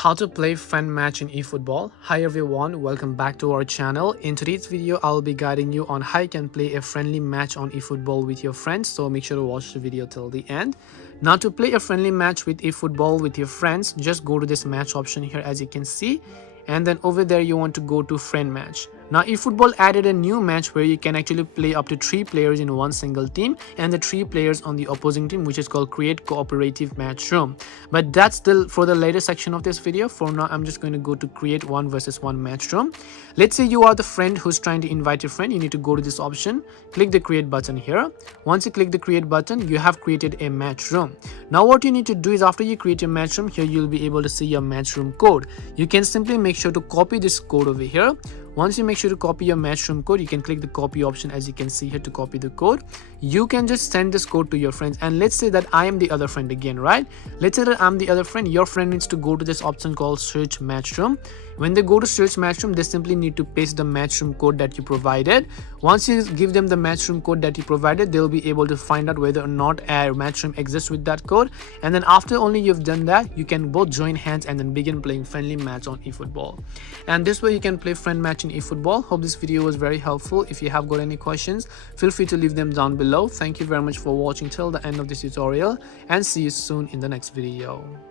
How to play friend match in eFootball. Hi everyone, welcome back to our channel. In today's video, I'll be guiding you on how you can play a friendly match on eFootball with your friends. So make sure to watch the video till the end. Now to play a friendly match with eFootball with your friends, just go to this match option here as you can see. And then over there you want to go to friend match. Now eFootball added a new match where you can actually play up to 3 players in one single team and the 3 players on the opposing team, which is called create cooperative match room. But that's still for the later section of this video. For now I'm just going to go to create 1 versus 1 match room. Let's say you are the friend who's trying to invite your friend. You need to go to this option, click the create button here. Once you click the create button, you have created a match room. Now what you need to do is after you create your match room, here you'll be able to see your match room code. You can simply make sure to copy this code over here. Once you make sure to copy your match room code, you can click the copy option as you can see here to copy the code. You can just send this code to your friends, and let's say that I am the other friend again, right? Let's say that I'm the other friend. Your friend needs to go to this option called search match room. When they go to search match room, they simply need to paste the match room code that you provided. Once you give them the match room code that you provided, they'll be able to find out whether or not a match room exists with that code. And then after only you've done that, you can both join hands and then begin playing friendly match on eFootball. And this way you can play friend match in eFootball. Hope this video was very helpful. If you have got any questions, feel free to leave them down below. Thank you very much for watching till the end of this tutorial, and see you soon in the next video.